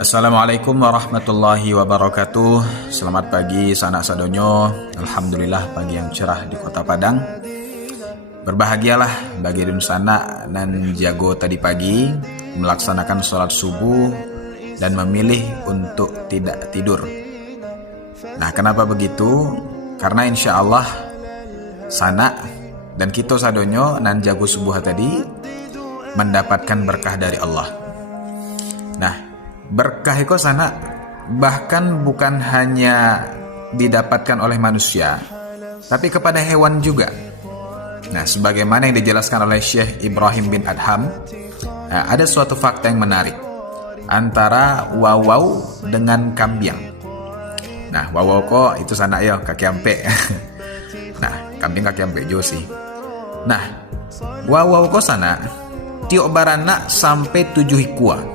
Assalamualaikum warahmatullahi wabarakatuh. Selamat pagi sanak sadonyo. Alhamdulillah pagi yang cerah di kota Padang. Berbahagialah bagi dun sanak nan jago tadi pagi melaksanakan sholat subuh dan memilih untuk tidak tidur. Nah, kenapa begitu? Karena insya Allah sanak dan kita sadonyo nan jago subuh tadi mendapatkan berkah dari Allah. Nah, berkah itu sana bahkan bukan hanya didapatkan oleh manusia, tapi kepada hewan juga. Nah, sebagaimana yang dijelaskan oleh Syekh Ibrahim bin Adham, ada suatu fakta yang menarik antara wawau dengan kambing. Nah, wawau kok itu sana ya kaki ampe. Nah, kambing kaki ampe jo sih. Nah, wawau kok sana tiok baranak sampai 7 hikua.